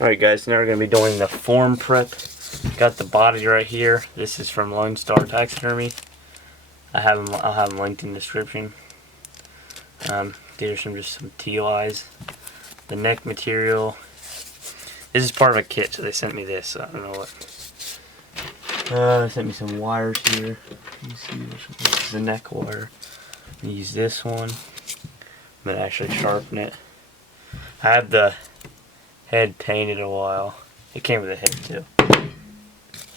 Alright guys, now we're going to be doing the form prep. Got the body right here. This is from Lone Star Taxidermy. I'll have them linked in the description. These are just some teal eyes. The neck material. This is part of a kit, so they sent me this. So I don't know what. They sent me some wires here. You see this is the neck wire. Use this one. Then actually sharpen it. I have the head painted a while. It came with a head too.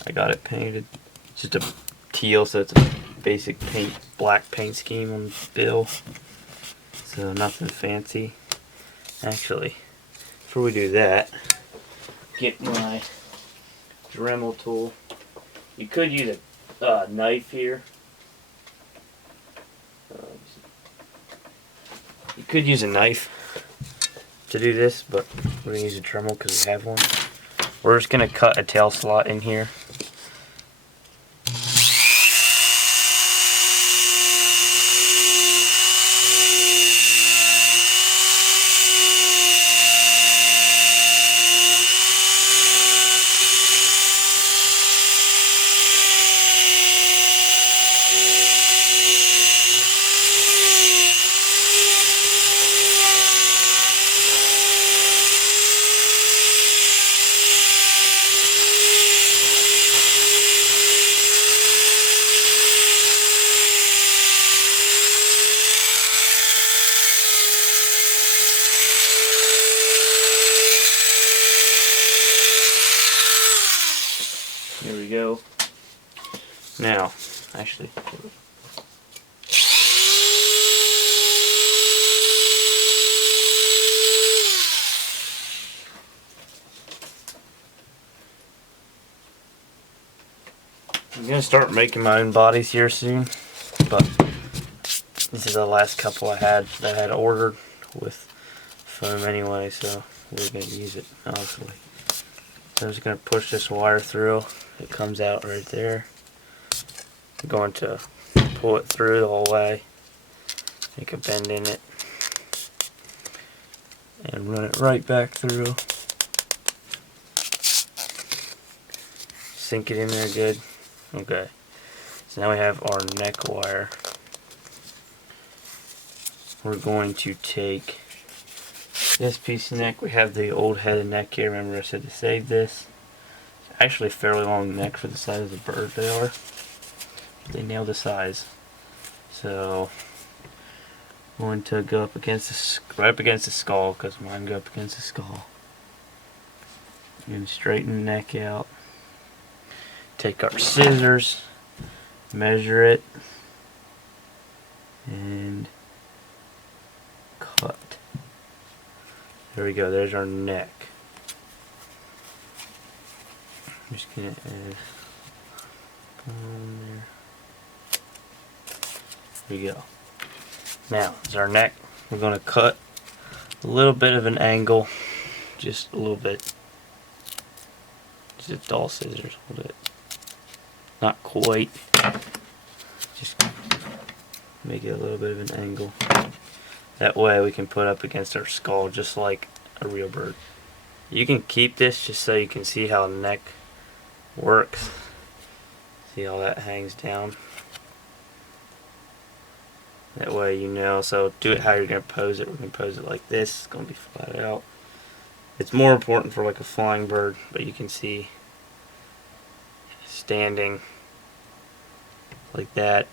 I got it painted. It's just a teal, so it's a basic black paint scheme on the bill. So nothing fancy. Actually, before we do that, get my Dremel tool. You could use a knife here. You could use a knife to do this, but we're going to use a Dremel because we have one. We're just going to cut a tail slot in here. Here we go. Now, actually, I'm gonna start making my own bodies here soon, but this is the last couple I had that I had ordered with foam anyway, so we're gonna use it obviously. So I'm just gonna push this wire through. It comes out right there. I'm going to pull it through the whole way, make a bend in it, and run it right back through. Sink it in there good. Okay, so now we have our neck wire. We're going to take this piece of neck. We have the old head and neck here. Remember I said to save this. It's actually a fairly long neck for the size of the bird they are. They nailed the size. So I'm going to go up against right up against the skull, because mine go up against the skull. And straighten the neck out. Take our scissors, measure it, and cut. There we go, there's our neck. I'm just gonna add on there. There we go. Now, there's our neck. We're gonna cut a little bit of an angle, just a little bit. Just dull scissors, hold it. Not quite. Just make it a little bit of an angle. That way we can put up against our skull just like a real bird. You can keep this just so you can see how the neck works. See how that hangs down. That way you know. So do it how you're going to pose it. We're going to pose it like this. It's going to be flat out. It's more important for like a flying bird, but you can see standing like that.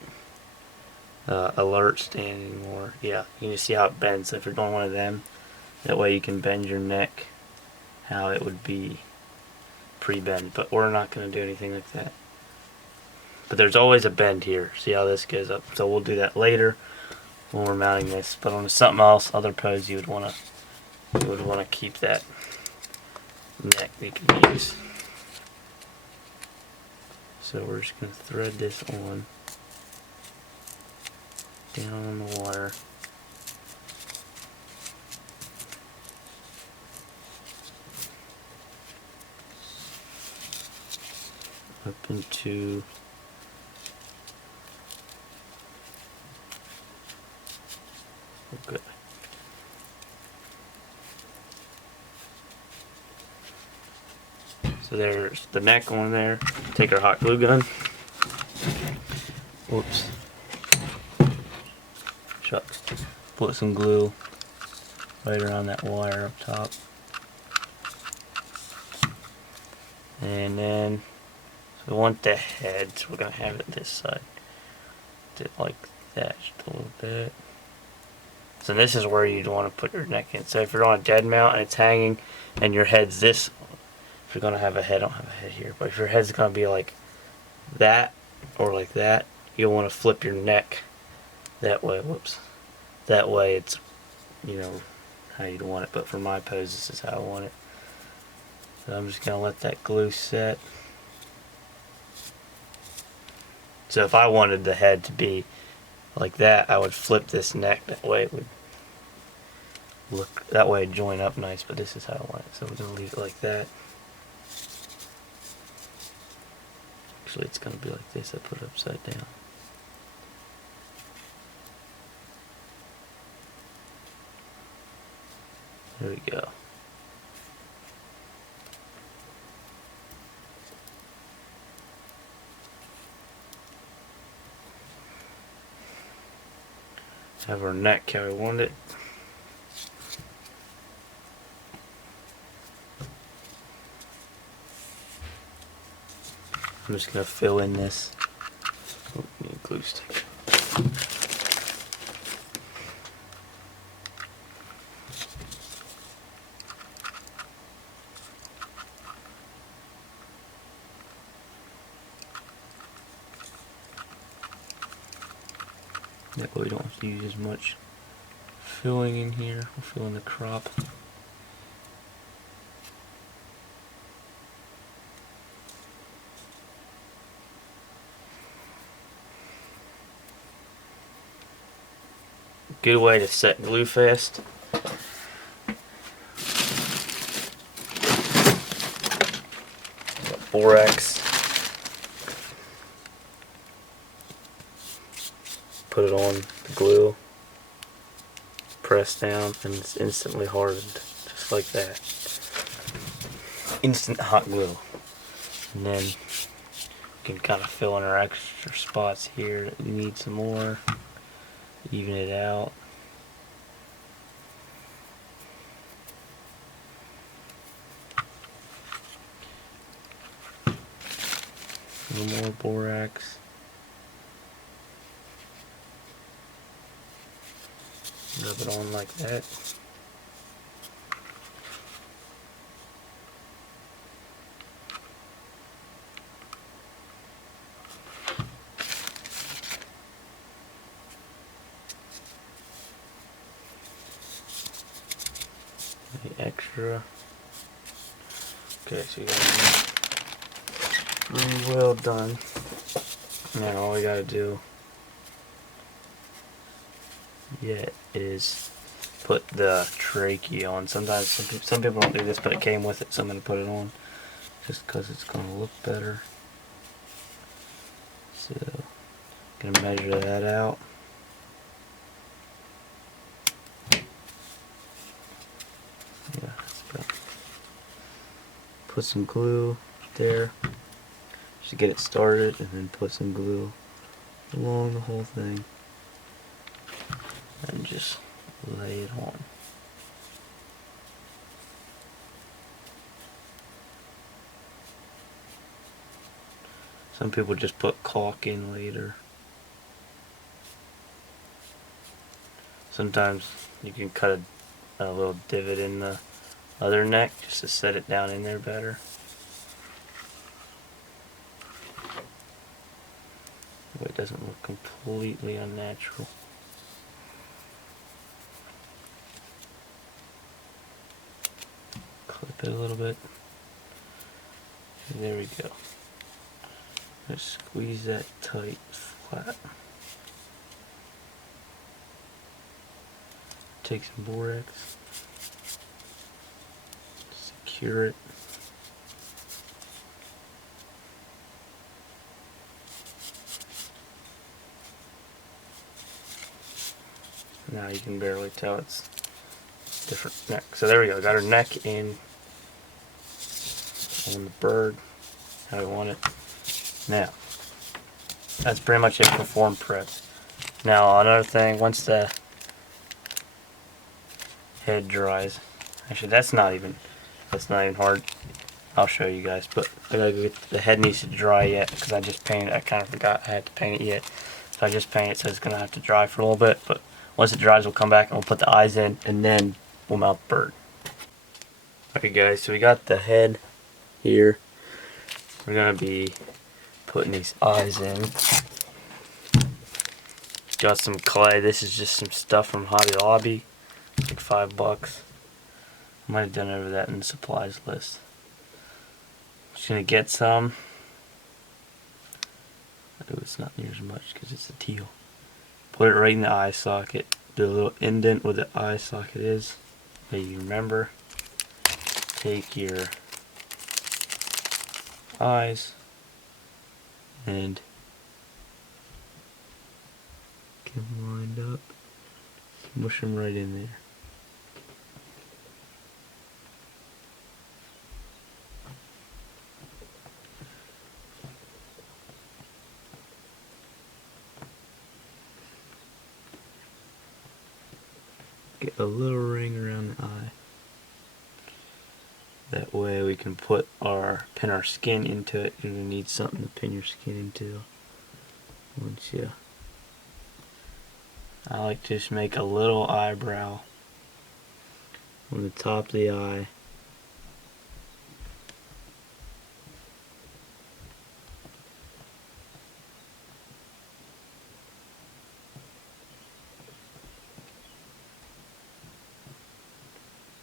Alert standing more. Yeah, you can just see how it bends. So if you're doing one of them, that way you can bend your neck how it would be pre-bend. But we're not going to do anything like that. But there's always a bend here. See how this goes up. So we'll do that later when we're mounting this. But on something else, other pose, you would want to keep that neck that you can use. So we're just going to thread this on. Down on the wire. Up into okay. So there's the neck on there. Take our hot glue gun. Whoops. Shucks. Put some glue right around that wire up top. And then, so we want the head, so we're going to have it this side. Do it like that, just a little bit. So this is where you'd want to put your neck in. So if you're on a dead mount and it's hanging and your head's this, if you're going to have a head, I don't have a head here, but if your head's going to be like that or like that, you'll want to flip your neck that way. Whoops. That way it's, you know, how you'd want it. But for my pose, this is how I want it. So I'm just going to let that glue set. So if I wanted the head to be like that, I would flip this neck. That way it would look, that way it'd join up nice, but this is how I want it. So we're going to leave it like that. Actually, it's going to be like this. I put it upside down. There we go. Have our neck how we want it. I'm just going to fill in this. Oh, need a glue stick. That way we don't have to use as much filling in here. We'll fill in the crop. Good way to set glue fast. Borax. Put it on the glue. Press down and it's instantly hardened. Just like that. Instant hot glue. And then we can kind of fill in our extra spots here that we need some more. Even it out. A little more borax. Rub it on like that. The extra. Okay, so you got it really well done. Now all we gotta do is put the trachea on. Sometimes some people don't do this, but it came with it, so I'm gonna put it on just because it's gonna look better. So gonna measure that out. Yeah, that's about. Put some glue there just to get it started, and then put some glue along the whole thing, and just lay it on. Some people just put caulk in later. Sometimes you can cut a little divot in the other neck just to set it down in there better. But it doesn't look completely unnatural. Clip it a little bit. And there we go. Just squeeze that tight, flat. Take some borax. Secure it. Now you can barely tell it's different neck. So there we go. Got our neck in on the bird how we want it. Now, that's pretty much it for form prep. Now another thing, once the head dries, actually that's not even hard. I'll show you guys, but I gotta get, the head needs to dry yet because I just painted. I kind of forgot I had to paint it yet, so I just painted. So it's gonna have to dry for a little bit. But once it dries, we'll come back and we'll put the eyes in, and then we'll mount the bird. Okay, guys, so we got the head here. We're gonna be putting these eyes in. Got some clay. This is just some stuff from Hobby Lobby. It's like $5. I might have done over that in the supplies list. Just gonna get some. Oh, it's not near as much because it's a teal. Put it right in the eye socket. Do a little indent where the eye socket is. So you remember. Take your eyes and get them lined up. Smush them right in there. Get a little ring around the eye. That way we can pin our skin into it. You're gonna need something to pin your skin into. I like to just make a little eyebrow on the top of the eye.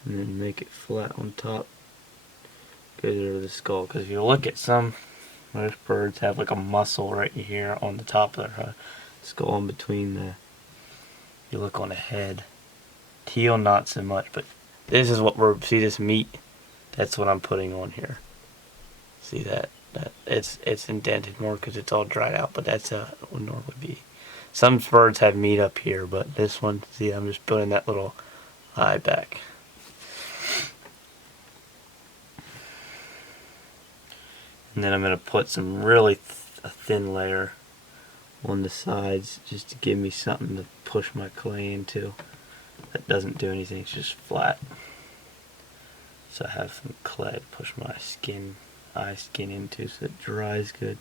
And then make it flat on top. Goes over the skull. Because if you look at most birds have like a muscle right here on the top of their skull, in between the. You look on the head. Teal not so much, but this is what see this meat. That's what I'm putting on here. See that? It's indented more because it's all dried out, but that's what would normally be. Some birds have meat up here, but this one, see, I'm just putting that little eye back. And then I'm going to put some really a thin layer on the sides just to give me something to push my clay into. That doesn't do anything, it's just flat. So I have some clay to push my eye skin into so it dries good.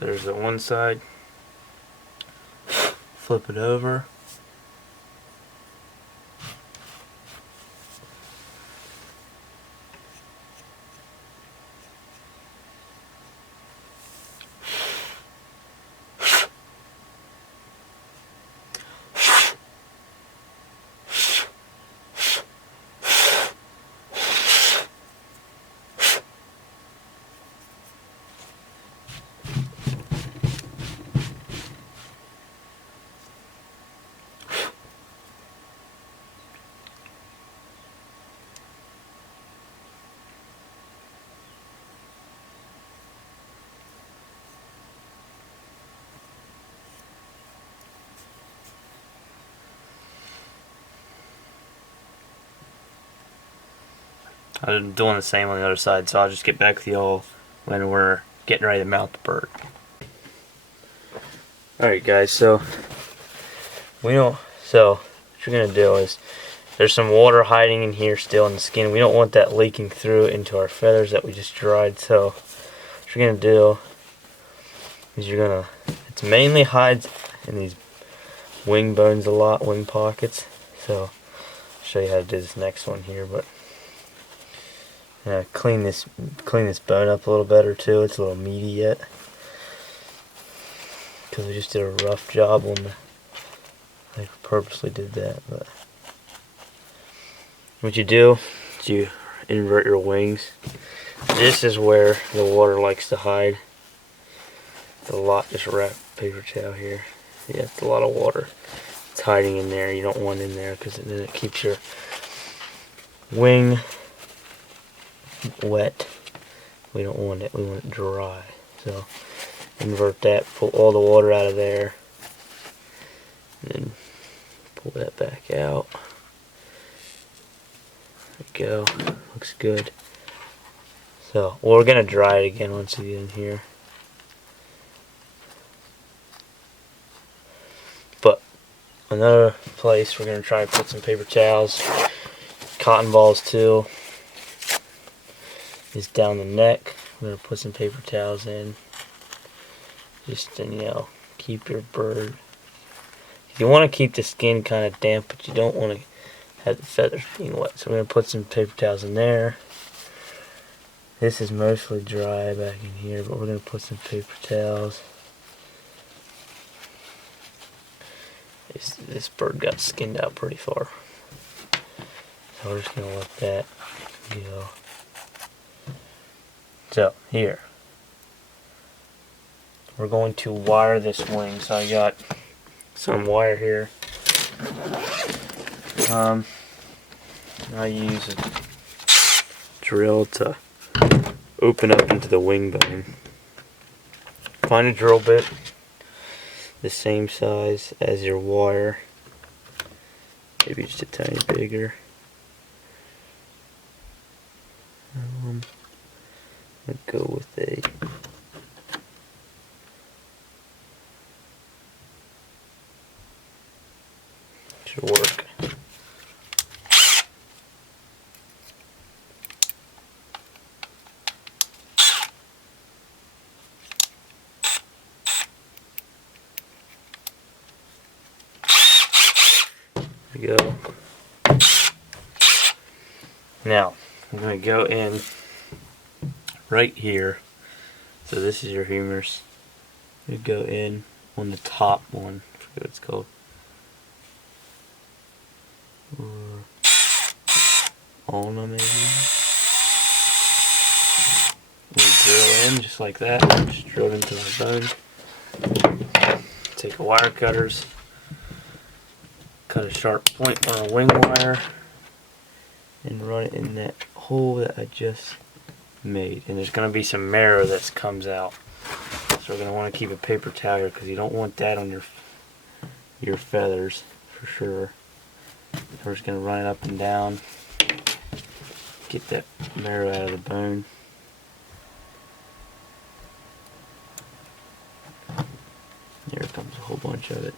There's the one side. Flip it over. I'm doing the same on the other side, so I'll just get back with you all when we're getting ready to mount the bird. Alright guys, so what you're gonna do is there's some water hiding in here still in the skin. We don't want that leaking through into our feathers that we just dried, so what you're gonna do is it mainly hides in these wing bones a lot, wing pockets. So I'll show you how to do this next one here, but clean this bone up a little better too. It's a little meaty yet because we just did a rough job on I purposely did that. But what you do is you invert your wings. This is where the water likes to hide. Just wrap paper towel here. Yeah, it's a lot of water. It's hiding in there. You don't want it in there because then it keeps your wing wet. We don't want it. We want it dry. So invert that. Pull all the water out of there. And then pull that back out. There we go. Looks good. So we're gonna dry it again once we get in here. But another place we're gonna try to put some paper towels, cotton balls too, is down the neck. We're gonna put some paper towels in. Just to, keep your bird. You want to keep the skin kind of damp, but you don't want to have the feathers being wet. So we're gonna put some paper towels in there. This is mostly dry back in here, but we're gonna put some paper towels. This bird got skinned out pretty far. So we're just gonna let that go. So here, we're going to wire this wing. So I got some wire here. I use a drill to open up into the wing bone. Find a drill bit the same size as your wire, maybe just a tiny bigger. I'll go with a should work. There we go. Now I'm going to go in right here. So this is your humerus. You go in on the top one. I forget what it's called. Ulna maybe. You drill in just like that. Just drill it into my bone. Take a wire cutters. Cut a sharp point on a wing wire and run it in that hole that I just made. And there's going to be some marrow that comes out. So we're going to want to keep a paper towel here because you don't want that on your feathers for sure. So we're just going to run it up and down. Get that marrow out of the bone. Here comes a whole bunch of it.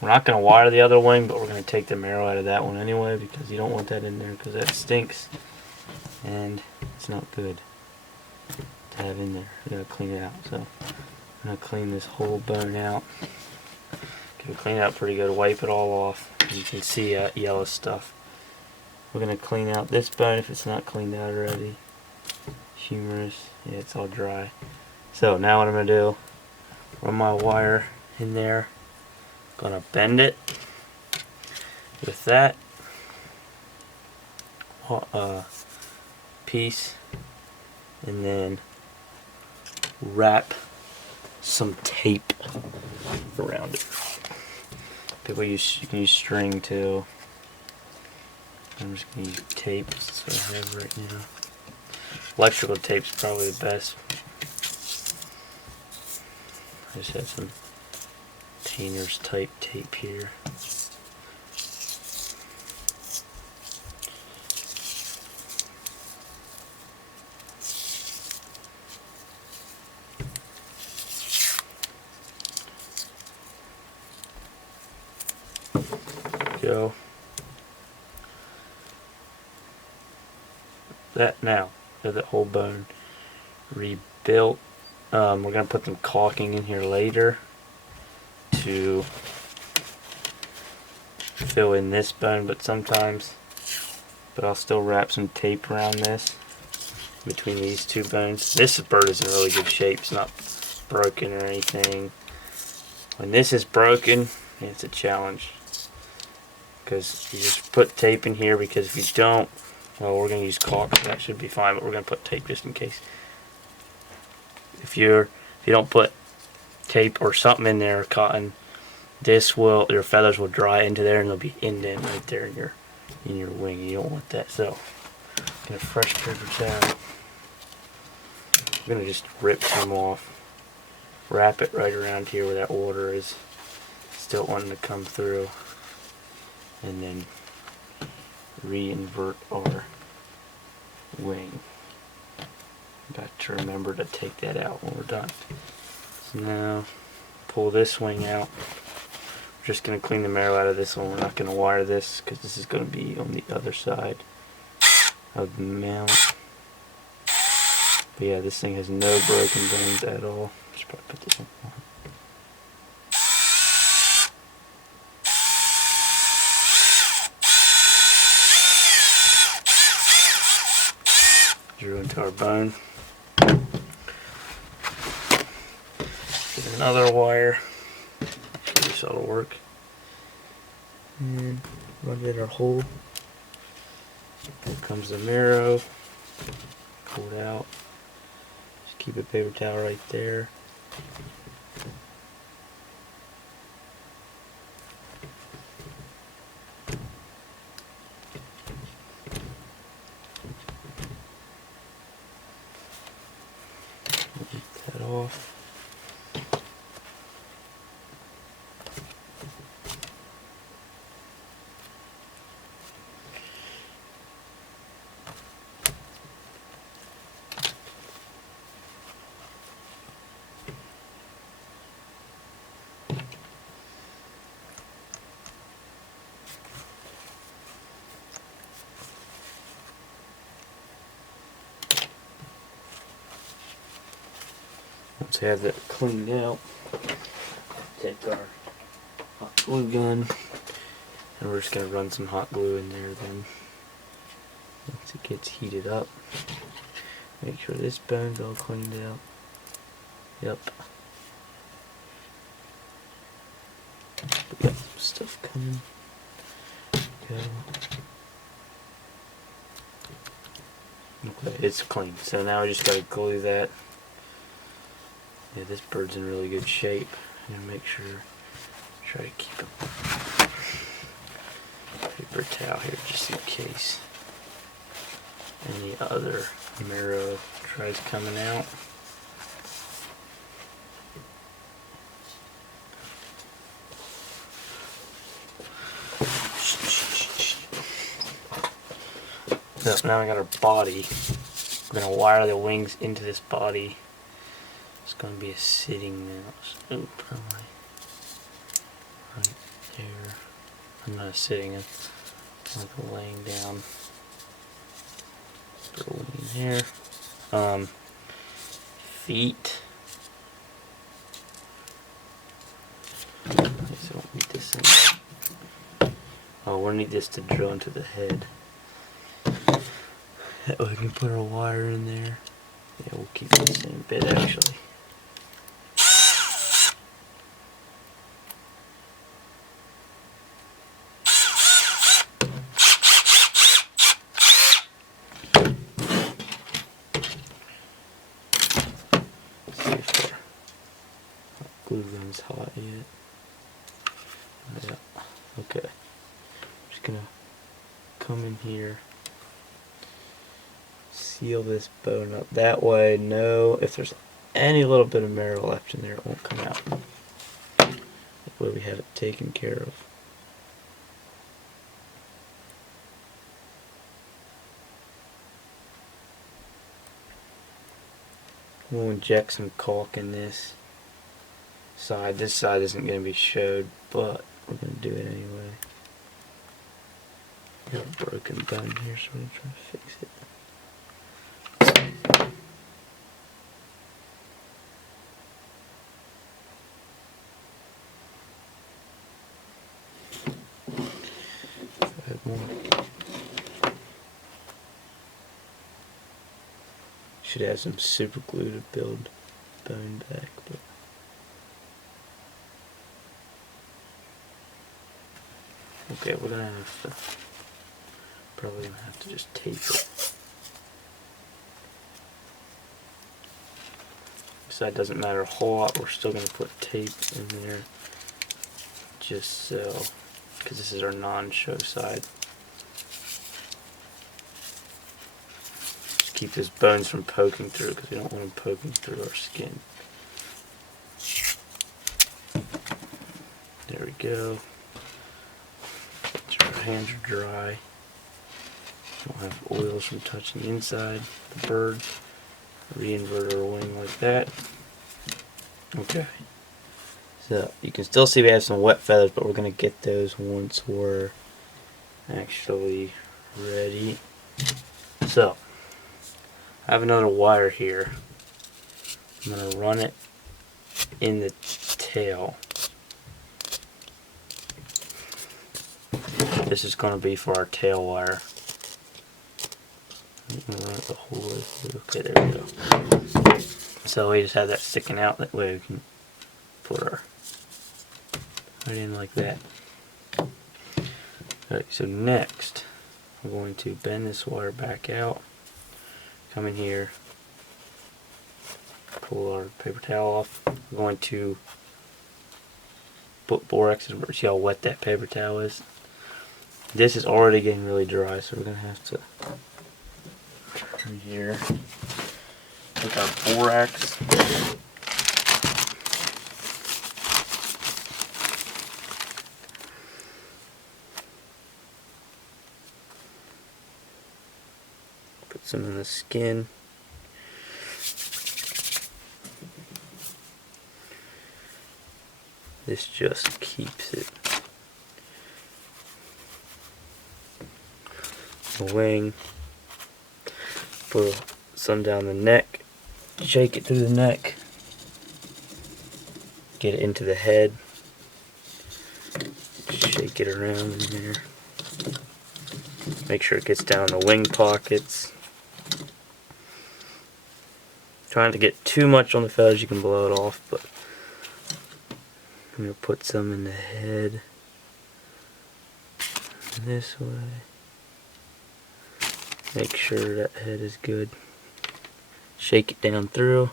We're not going to wire the other wing, but we're going to take the marrow out of that one anyway because you don't want that in there because that stinks and it's not good to have in there. You got to clean it out. So I'm going to clean this whole bone out. Give it clean out pretty good. Wipe it all off. You can see yellow stuff. We're going to clean out this bone if it's not cleaned out already. Humerus. Yeah, it's all dry. So now what I'm going to do, run my wire in there. Gonna bend it with that piece and then wrap some tape around it. You can use string too. I'm just gonna use tape. That's what I have right now. Electrical tape's probably the best. I just have some painter's type tape here. Go. That now, got that whole bone rebuilt. We're gonna put some caulking in here later to fill in this bone, but I'll still wrap some tape around this between these two bones. This bird is in really good shape. It's not broken or anything. When this is broken, it's a challenge because you just put tape in here, because if you don't, well, we're going to use caulk, so that should be fine, but we're going to put tape just in case. if you don't put tape or something in there, cotton, your feathers will dry into there and they'll be indent right there in your wing. You don't want that. So, get a fresh paper towel. I'm gonna just rip some off, wrap it right around here where that water is still wanting to come through, and then re-invert our wing. Got to remember to take that out when we're done. So now pull this wing out. We're just going to clean the marrow out of this one. We're not going to wire this because this is going to be on the other side of the mount. But yeah, this thing has no broken bones at all. Should probably put this on. Drew into our bone. Get another wire. This ought to work. And run it our hole. Here comes the marrow. Pull it out. Just keep a paper towel right there. Get that off. Once we have that cleaned out, take our hot glue gun, and we're just going to run some hot glue in there then. Once it gets heated up, make sure this bone's all cleaned out. Yep. We got some stuff coming. Okay. Okay, it's clean. So now we just got to glue that. Yeah, this bird's in really good shape. I'm gonna make sure, try to keep it. Paper towel here just in case any other marrow tries coming out. So now we got our body. We're gonna wire the wings into this body. It's going to be a sitting mouse. Oh, probably right there. I'm not sitting, it's like laying down. Throw it in here. Feet. I guess I won't need this in. Oh, we'll need this to drill into the head. That way we can put our wire in there. Yeah, we'll keep the same bit actually. Glue gun's hot yet. Yeah. Okay. Just gonna come in here, seal this bone up. That way, if there's any little bit of marrow left in there, it won't come out. That way we have it taken care of. We'll inject some caulk in this side. This side isn't going to be showed, but we're going to do it anyway. Got a broken bone here, so we're going to try to fix it. Add more. Should have some super glue to build bone back, but okay, we're gonna have to probably gonna have to just tape it. backside doesn't matter a whole lot. We're still going to put tape in there just so, because this is our non-show side. Just keep those bones from poking through, because we don't want them poking through our skin. There we go. Our hands are dry. Don't have oils from touching the inside. The bird. Re-invert our wing like that. Okay. So you can still see we have some wet feathers, but we're going to get those once we're actually ready. So I have another wire here. I'm going to run it in the tail. This is going to be for our tail wire. I'm going to run it the whole way through. Okay, there we go. So we just have that sticking out. That way we can put our right in like that. Alright, so next I'm going to bend this wire back out. Come in here. Pull our paper towel off. I'm going to put borax in. See how wet that paper towel is? This is already getting really dry, so we're going to have to turn here. Take our borax. Put some in the skin. This just keeps it. The wing. Put some down the neck. Shake it through the neck. Get it into the head. Shake it around in there. Make sure it gets down the wing pockets. Trying to get too much on the feathers, you can blow it off, but I'm going to put some in the head this way. Make sure that head is good. Shake it down through.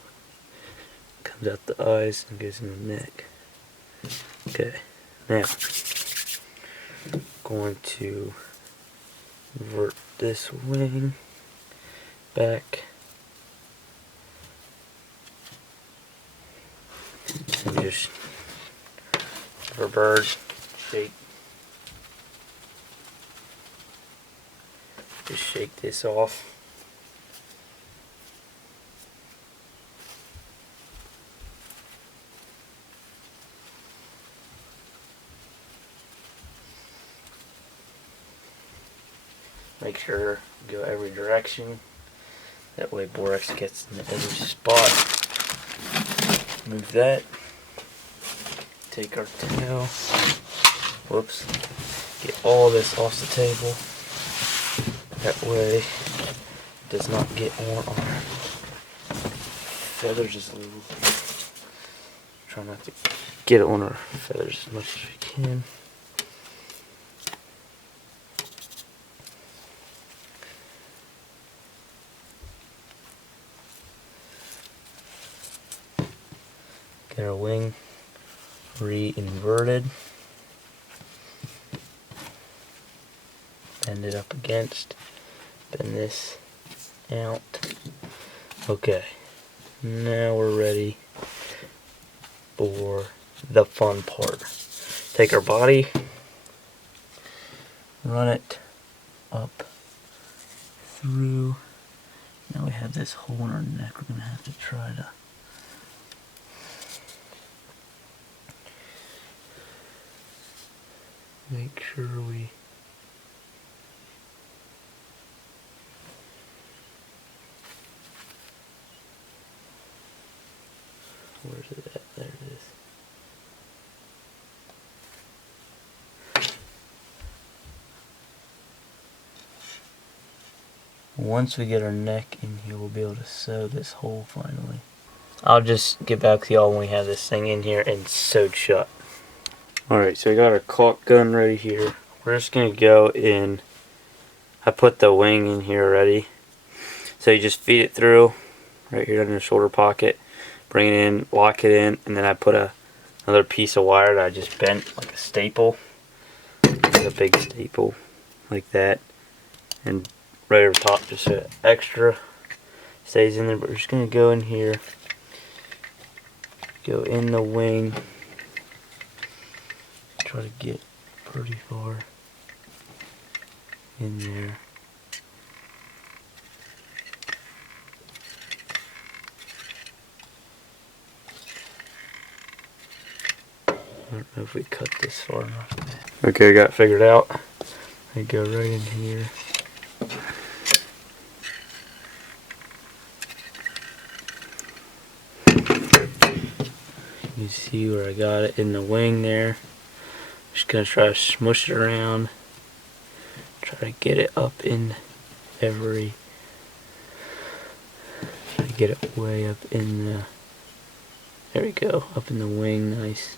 Comes out the eyes and goes in the neck. Okay, now I'm going to invert this wing back. And just for birds, shake. Just shake this off. Make sure you go every direction. That way borax gets in every spot. Move that. Take our tail. Whoops. Get all this off the table. That way it does not get on our feathers just a little. Try not to get it on our feathers as much as we can. Get our wing re-inverted. Bend it up against. Bend this out. Okay. Now we're ready for the fun part. Take our body, run it up through. Now we have this hole in our neck. We're going to have to try to make sure we where's it at? There it is. Once we get our neck in here, we'll be able to sew this hole finally. I'll just get back to y'all when we have this thing in here and sewed shut. Alright, so we got our caulk gun ready here. We're just going to go in. I put the wing in here already. So you just feed it through right here under the shoulder pocket. Bring it in, lock it in, and then I put another piece of wire that I just bent like a staple, like a big staple, like that. And right over top, just so extra stays in there. But we're just gonna go in here, go in the wing, try to get pretty far in there. I don't know if we cut this far enough. Okay, I got it figured out. I go right in here. You see where I got it in the wing there. Just gonna try to smush it around. Try to get it up in every. Try to get it way up in the. There we go, up in the wing, nice.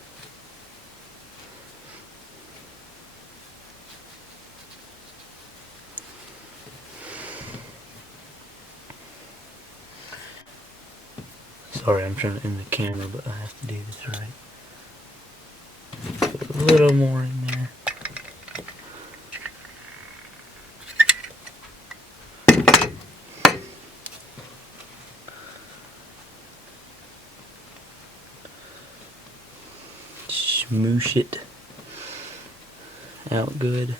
Sorry, I'm trying to end the camera, but I have to do this right. Put a little more in there. Smoosh it out good.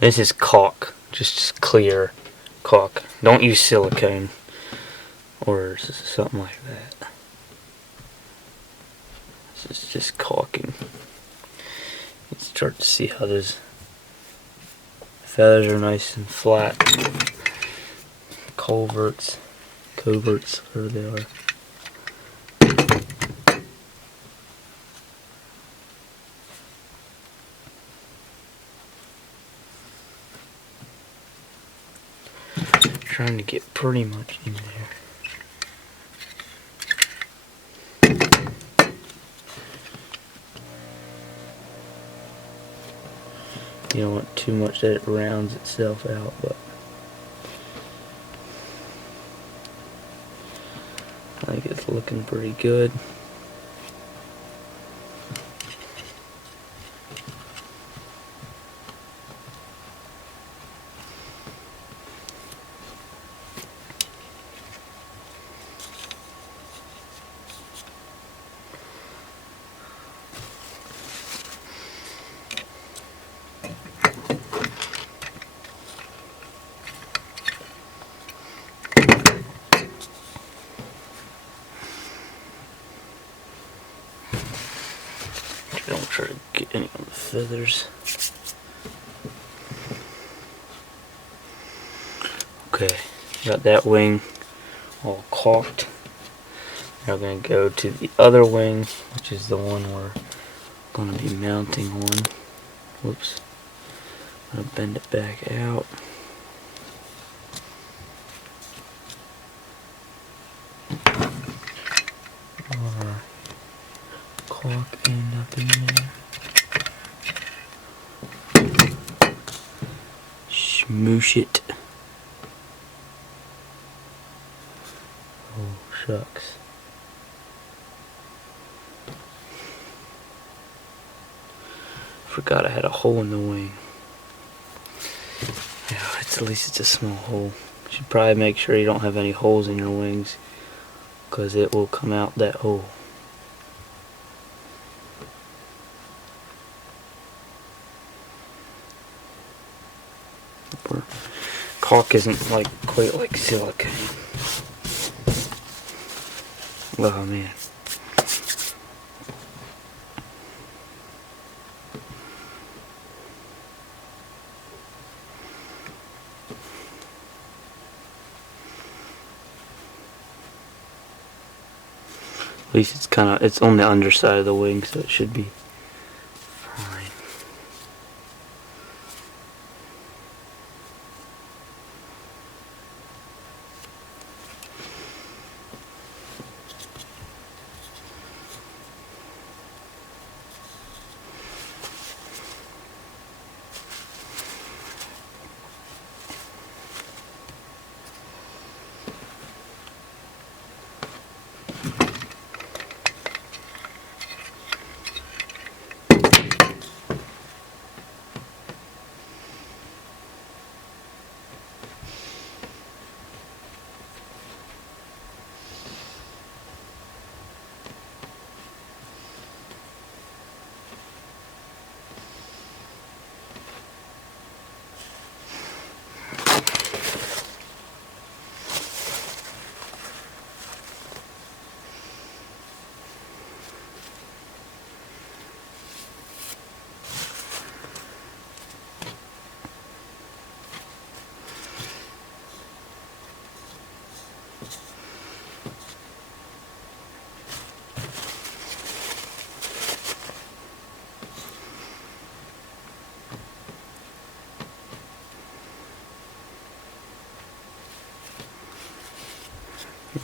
This is caulk, just clear caulk. Don't use silicone or something like that. This is just caulking. You can start to see how those feathers are nice and flat. Coverts, whatever they are. Trying to get pretty much in there. You don't want too much that it rounds itself out, but I think it's looking pretty good. Don't try to get any of the feathers. Okay, got that wing all caulked. Now we're going to go to the other wing, which is the one we're going to be mounting on. Whoops. I'm going to bend it back out. Caulk end up in there. Smoosh it. Oh, shucks. Forgot I had a hole in the wing. Yeah, at least it's a small hole. You should probably make sure you don't have any holes in your wings, because it will come out that hole. Caulk isn't like quite like silicone. Oh man. At least it's on the underside of the wing, so it should be fine.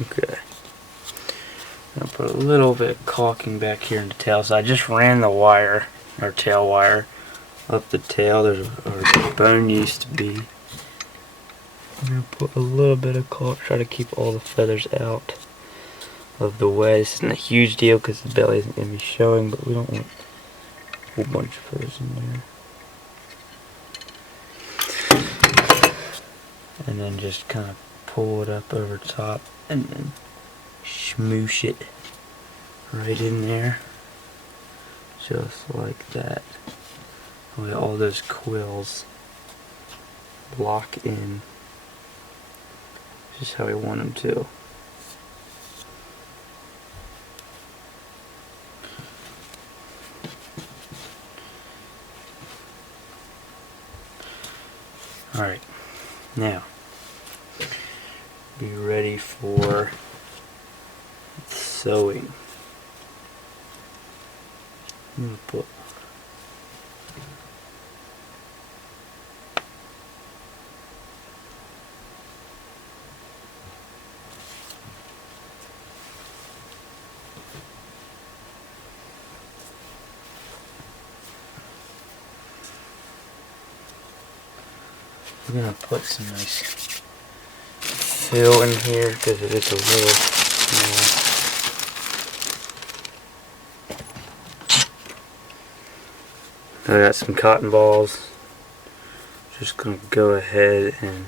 Okay. I'll put a little bit of caulking back here in the tail. So I just ran the wire, or tail wire, up the tail. There's where the bone used to be. I'm going to put a little bit of caulk, try to keep all the feathers out of the way. This isn't a huge deal because the belly isn't going to be showing, but we don't want a whole bunch of feathers in there. And then just kind of pull it up over top and then smoosh it right in there, just like that. That way all those quills lock in just how we want them to. Alright, now be ready for sewing. I'm gonna put some nice fill in here because it is a little small. I got some cotton balls. Just gonna go ahead and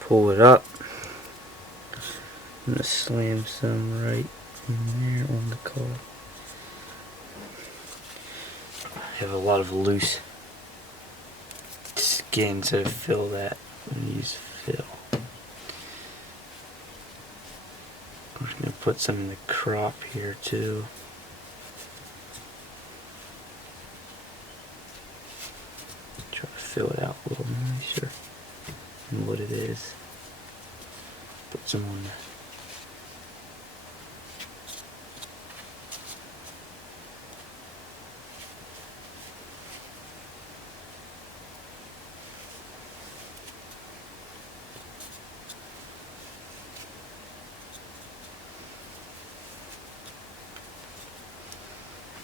pull it up. I'm gonna slam some right in there on the collar. I have a lot of loose skin, so to fill that, I'm gonna use fill. I'm just gonna put some in the crop here too. Try to fill it out a little nicer than what it is. Put some on there.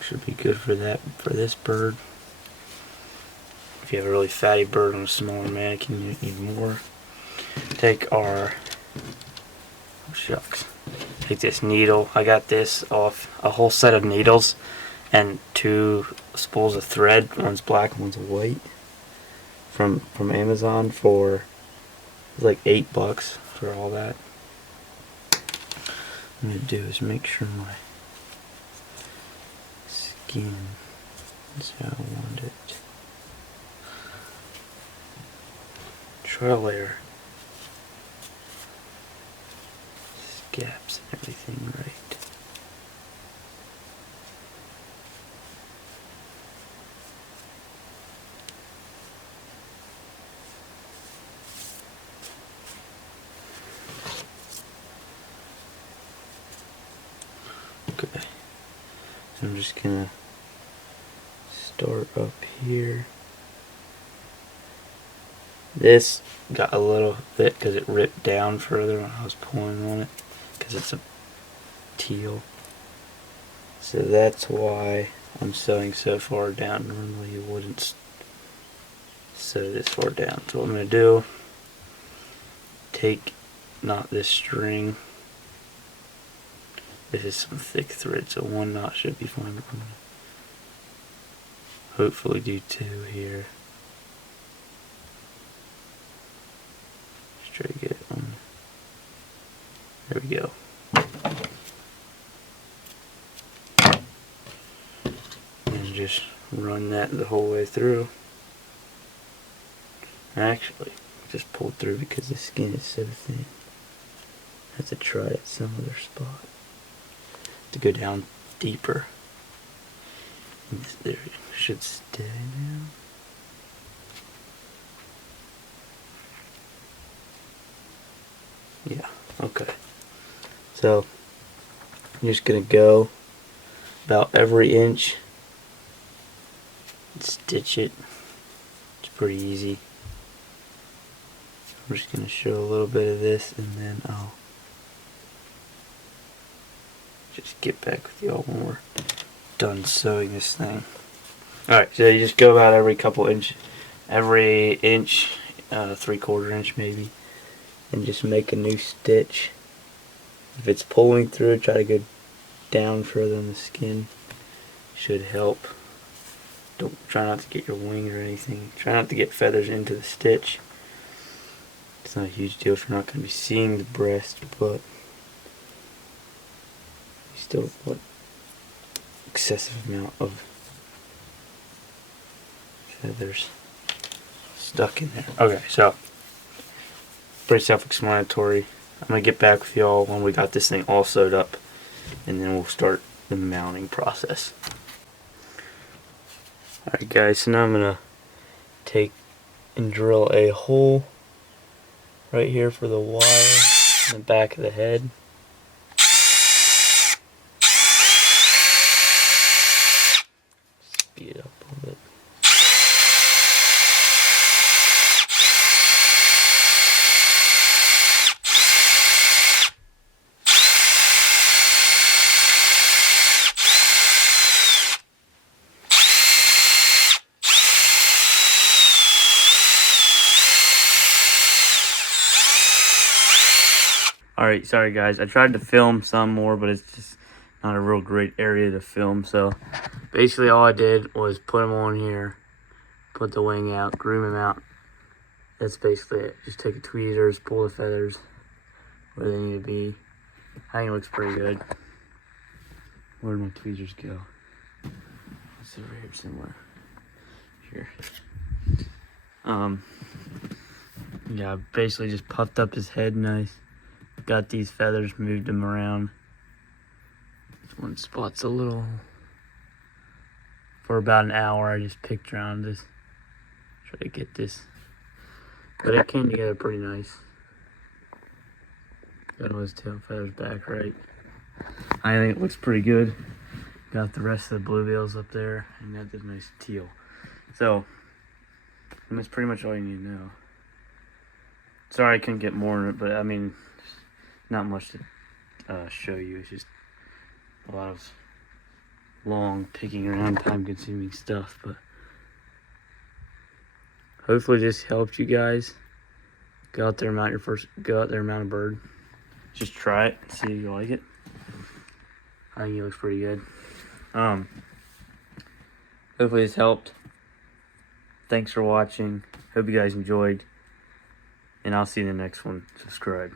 Should be good for that, for this bird. If you have a really fatty bird on a smaller mannequin, you need more. Take our, oh shucks, take this needle. I got this off a whole set of needles and 2 spools of thread. One's black, one's white. From Amazon for like $8 for all that. What I'm gonna do is make sure my skin is how I want it. Try to layer gaps and everything right. Okay. So I'm just gonna start up here. This got a little bit because it ripped down further when I was pulling on it because it's a teal. So that's why I'm sewing so far down. Normally you wouldn't sew this far down. So what I'm going to do, take knot this string. This is some thick thread, so one knot should be fine. I'm going to hopefully do two here. Just try to get it on. There we go. And just run that the whole way through. Actually, just pulled through because the skin is so thin. I have to try it at some other spot. To go down deeper. There, it should stay now. Yeah, okay. So, I'm just gonna go about every inch and stitch it. It's pretty easy. I'm just gonna show a little bit of this and then I'll just get back with y'all when we're done sewing this thing. Alright, so you just go about every inch, 3/4 inch maybe, and just make a new stitch. If it's pulling through, try to go down further in the skin. Should help. Don't try not to get your wings or anything. Try not to get feathers into the stitch. It's not a huge deal if you're not going to be seeing the breast, but you still want excessive amount of feathers stuck in there. Okay, so pretty self-explanatory. I'm going to get back with y'all when we got this thing all sewed up, and then we'll start the mounting process. Alright guys, so now I'm going to take and drill a hole right here for the wire in the back of the head. Speed it up a little bit. Alright, sorry guys, I tried to film some more, but it's just not a real great area to film, so basically all I did was put them on here, put the wing out, groom them out. That's basically it. Just take the tweezers, pull the feathers where they need to be. I think it looks pretty good. Where did my tweezers go? It's over here somewhere. Here. Yeah, basically just puffed up his head nice. Got these feathers, moved them around. This one spot's a little. For about an hour, I just picked around this. Try to get this. But it came together pretty nice. Got all his tail feathers back right. I think it looks pretty good. Got the rest of the bluebills up there, and got this nice teal. So, and that's pretty much all you need to know. Sorry I couldn't get more in it, but I mean, not much to show you. It's just a lot of long picking around, time-consuming stuff. But hopefully this helped you guys. Go out there and mount a bird. Just try it, see if you like it. I think it looks pretty good. Hopefully this helped. Thanks for watching. Hope you guys enjoyed. And I'll see you in the next one. Subscribe.